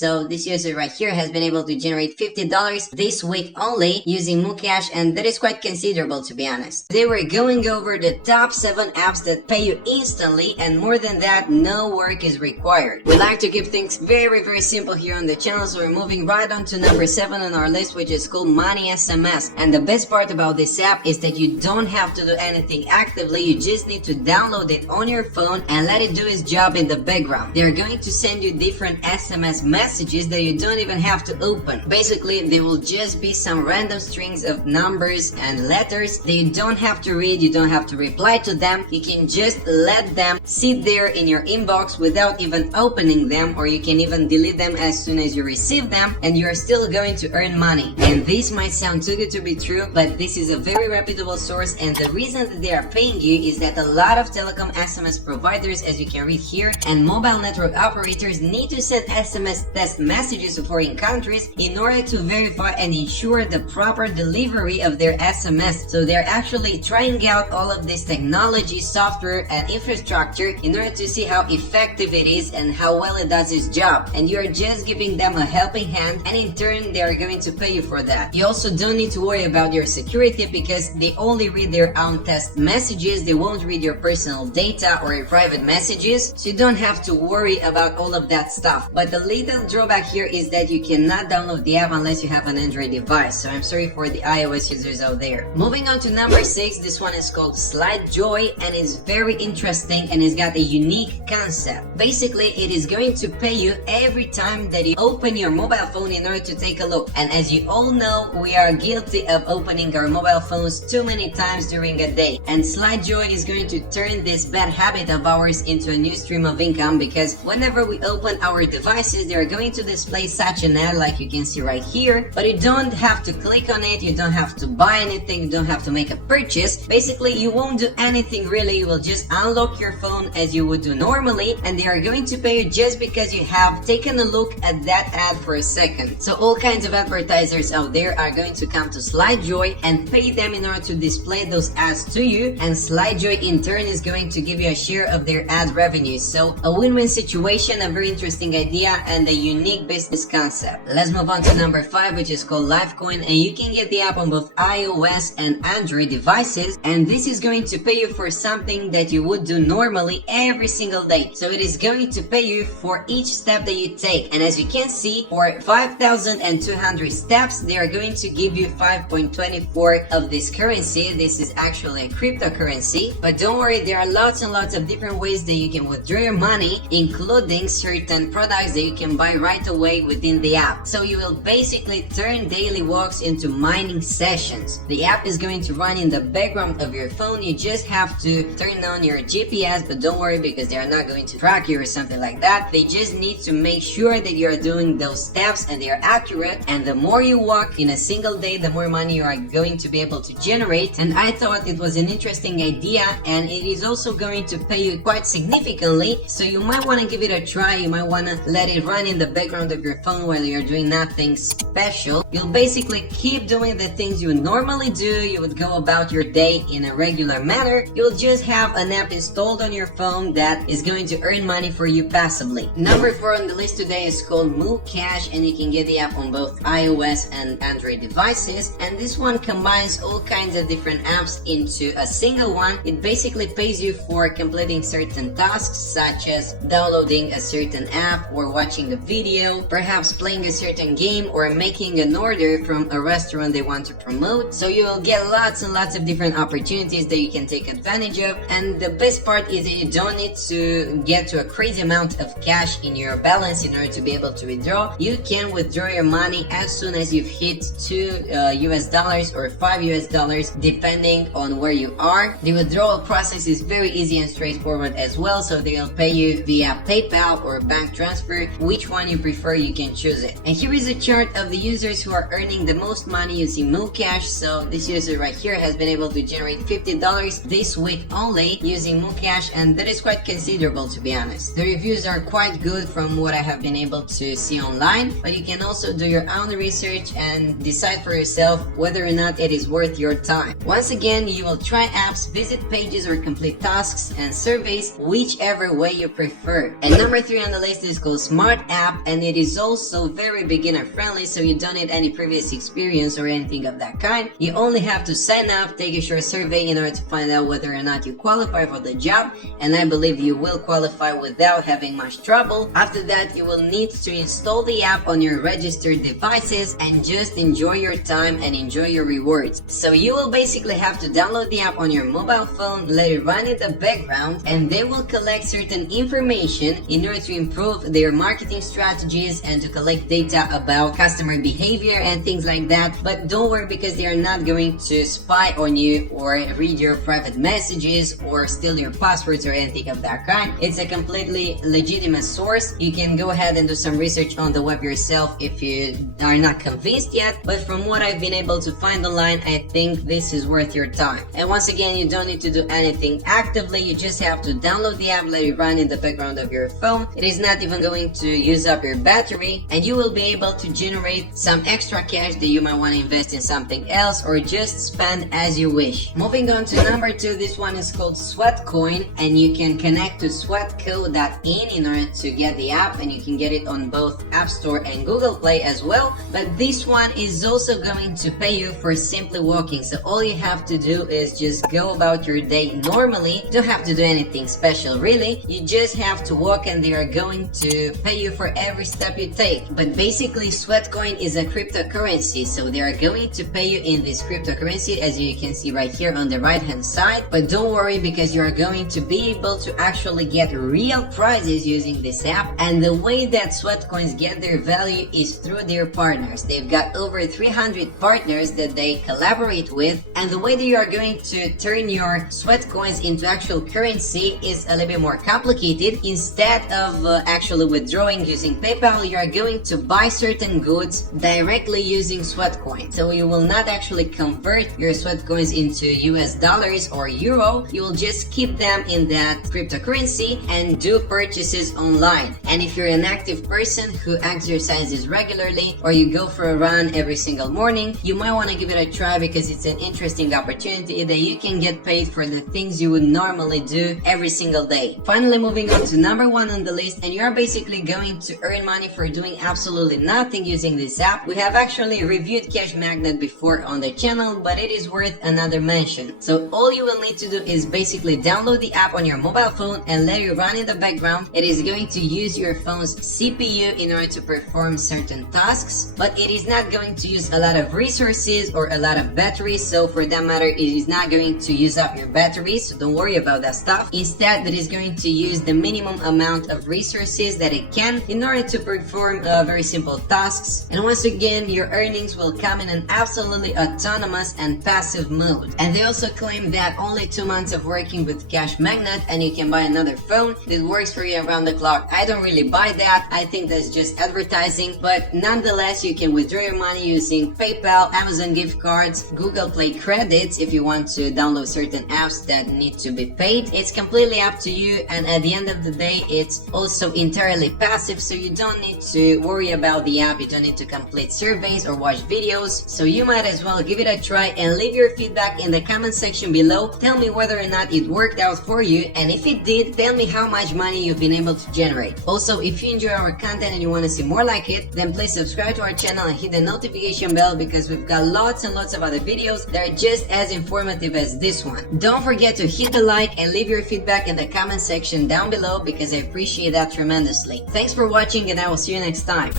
So this user right here has been able to generate $50 this week only using Mucash, and that is quite considerable, to be honest. They were going over the top 7 apps that pay you instantly, and more than that, no work is required. We like to keep things very simple here on the channel, so we're moving right on to number 7 on our list, which is called Money SMS. And the best part about this app is that you don't have to do anything actively. You just need to download it on your phone and let it do its job in the background. They're going to send you different SMS messages that you don't even have to open. Basically, they will just be some random strings of numbers and letters that you don't have to read, you don't have to reply to them. You can just let them sit there in your inbox without even opening them, or you can even delete them as soon as you receive them, and you're still going to earn money. And this might sound too good to be true, but this is a very reputable source, and the reason that they are paying you is that a lot of telecom SMS providers, as you can read here, and mobile network operators need to send SMS test messages to foreign countries in order to verify and ensure the proper delivery of their SMS. So they're actually trying out all of this technology, software, and infrastructure in order to see how effective it is and how well it does its job. And you're just giving them a helping hand, and in turn they are going to pay you for that. You also don't need to worry about your security because they only read their own test messages. They won't read your personal data or your private messages, so you don't have to worry about all of that stuff. But the little drawback here is that you cannot download the app unless you have an Android device, so I'm sorry for the iOS users out there. Moving on to number 6, this one is called SlideJoy, and it's very interesting and it's got a unique concept. Basically, it is going to pay you every time that you open your mobile phone in order to take a look. And as you all know, we are guilty of opening our mobile phones too many times during a day. And SlideJoy is going to turn this bad habit of ours into a new stream of income, because whenever we open our devices, they are going to display such an ad like you can see right here, but you don't have to click on it, you don't have to buy anything, you don't have to make a purchase. Basically, you won't do anything really, you will just unlock your phone as you would do normally, and they are going to pay you just because you have taken a look at that ad for a second. So all kinds of advertisers out there are going to come to SlideJoy and pay them in order to display those ads to you, and SlideJoy in turn is going to give you a share of their ad revenues. So a win-win situation, a very interesting idea, and a unique business concept. Let's move on to number 5, which is called Lifecoin, and you can get the app on both iOS and Android devices, and this is going to pay you for something that you would do normally every single day. So it is going to pay you for each step that you take, and as you can see, for 5,200 steps, they are going to give you 5.24 of this currency. This is actually a cryptocurrency, but don't worry, there are lots and lots of different ways that you can withdraw your money, including certain products that you can buy right away within the app. So you will basically turn daily walks into mining sessions. The app is going to run in the background of your phone. You just have to turn on your GPS, but don't worry because they are not going to track you or something like that. They just need to make sure that you are doing those steps and they are accurate, and the more you walk in a single day, the more money you are going to be able to generate. And I thought it was an interesting idea, and it is also going to pay you quite significantly, so you might want to give it a try. You might want to let it run in the background of your phone while you're doing nothing special. You'll basically keep doing the things you normally do. You would go about your day in a regular manner. You'll just have an app installed on your phone that is going to earn money for you passively. Number 4 on the list today is called Mucash, and you can get the app on both iOS and Android devices, and this one combines all kinds of different apps into a single one. It basically pays you for completing certain tasks, such as downloading a certain app or watching a video, perhaps playing a certain game, or making an order from a restaurant they want to promote. So you will get lots and lots of different opportunities that you can take advantage of, and the best part is that you don't need to get to a crazy amount of cash in your balance in order to be able to withdraw. You can withdraw your money as soon as you've hit $2 or $5 depending on where you are. The withdrawal process is very easy and straightforward as well, so they'll pay you via PayPal or bank transfer. Which one you prefer, you can choose it. And here is a chart of the users who are earning the most money using Mucash. So this user right here has been able to generate $50 this week only using Mucash, and that is quite considerable, to be honest. The reviews are quite good from what I have been able to see online, but you can also do your own research and decide for yourself whether or not it is worth your time. Once again, you will try apps, visit pages, or complete tasks and surveys, whichever way you prefer. And number 3 on the list is called Smart App, app, and it is also very beginner friendly, so you don't need any previous experience or anything of that kind. You only have to sign up, take a short survey in order to find out whether or not you qualify for the job, and I believe you will qualify without having much trouble. After that, you will need to install the app on your registered devices and just enjoy your time and enjoy your rewards. So you will basically have to download the app on your mobile phone, let it run in the background, and they will collect certain information in order to improve their marketing strategies and to collect data about customer behavior and things like that. But don't worry, because they are not going to spy on you or read your private messages or steal your passwords or anything of that kind. It's a completely legitimate source. You can go ahead and do some research on the web yourself if you are not convinced yet, but from what I've been able to find online, I think this is worth your time. And once again, you don't need to do anything actively. You just have to download the app, let it run in the background of your phone. It is not even going to use up your battery, and you will be able to generate some extra cash that you might want to invest in something else or just spend as you wish. Moving on to number 2, this one is called Sweatcoin, and you can connect to sweatco.in in order to get the app, and you can get it on both App Store and Google Play as well. But this one is also going to pay you for simply walking. So all you have to do is just go about your day normally. You don't have to do anything special really. You just have to walk, and they are going to pay you for every step you take. But basically, Sweatcoin is a cryptocurrency, so they are going to pay you in this cryptocurrency, as you can see right here on the right hand side. But don't worry, because you are going to be able to actually get real prizes using this app. And the way that Sweatcoins get their value is through their partners. They've got over 300 partners that they collaborate with, and the way that you are going to turn your Sweatcoins into actual currency is a little bit more complicated. Instead of actually withdrawing using PayPal, you are going to buy certain goods directly using Sweatcoin. So you will not actually convert your Sweatcoins into US dollars or euro. You will just keep them in that cryptocurrency and do purchases online. And if you're an active person who exercises regularly, or you go for a run every single morning, you might want to give it a try, because it's an interesting opportunity that you can get paid for the things you would normally do every single day. Finally, moving on to number 1 on the list, and you're basically going to earn money for doing absolutely nothing using this app. We have actually reviewed Cash Magnet before on the channel, but it is worth another mention. So all you will need to do is basically download the app on your mobile phone and let it run in the background. It is going to use your phone's CPU in order to perform certain tasks, but it is not going to use a lot of resources or a lot of battery. So for that matter, it is not going to use up your battery, so don't worry about that stuff. Instead, it is going to use the minimum amount of resources that it can in order to perform very simple tasks. And once again, your earnings will come in an absolutely autonomous and passive mode. And they also claim that only 2 months of working with Cash Magnet and you can buy another phone that works for you around the clock. I don't really buy that. I think that's just advertising, but nonetheless, you can withdraw your money using PayPal, Amazon gift cards, Google Play credits if you want to download certain apps that need to be paid. It's completely up to you, and at the end of the day, it's also entirely passive, so you don't need to worry about the app. You don't need to complete surveys or watch videos, so you might as well give it a try and leave your feedback in the comment section below. Tell me whether or not it worked out for you, and if it did, tell me how much money you've been able to generate. Also, if you enjoy our content and you want to see more like it, then please subscribe to our channel and hit the notification bell, because we've got lots and lots of other videos that are just as informative as this one. Don't forget to hit the like and leave your feedback in the comment section down below, because I appreciate that tremendously. Thanks for watching, and I will see you next time.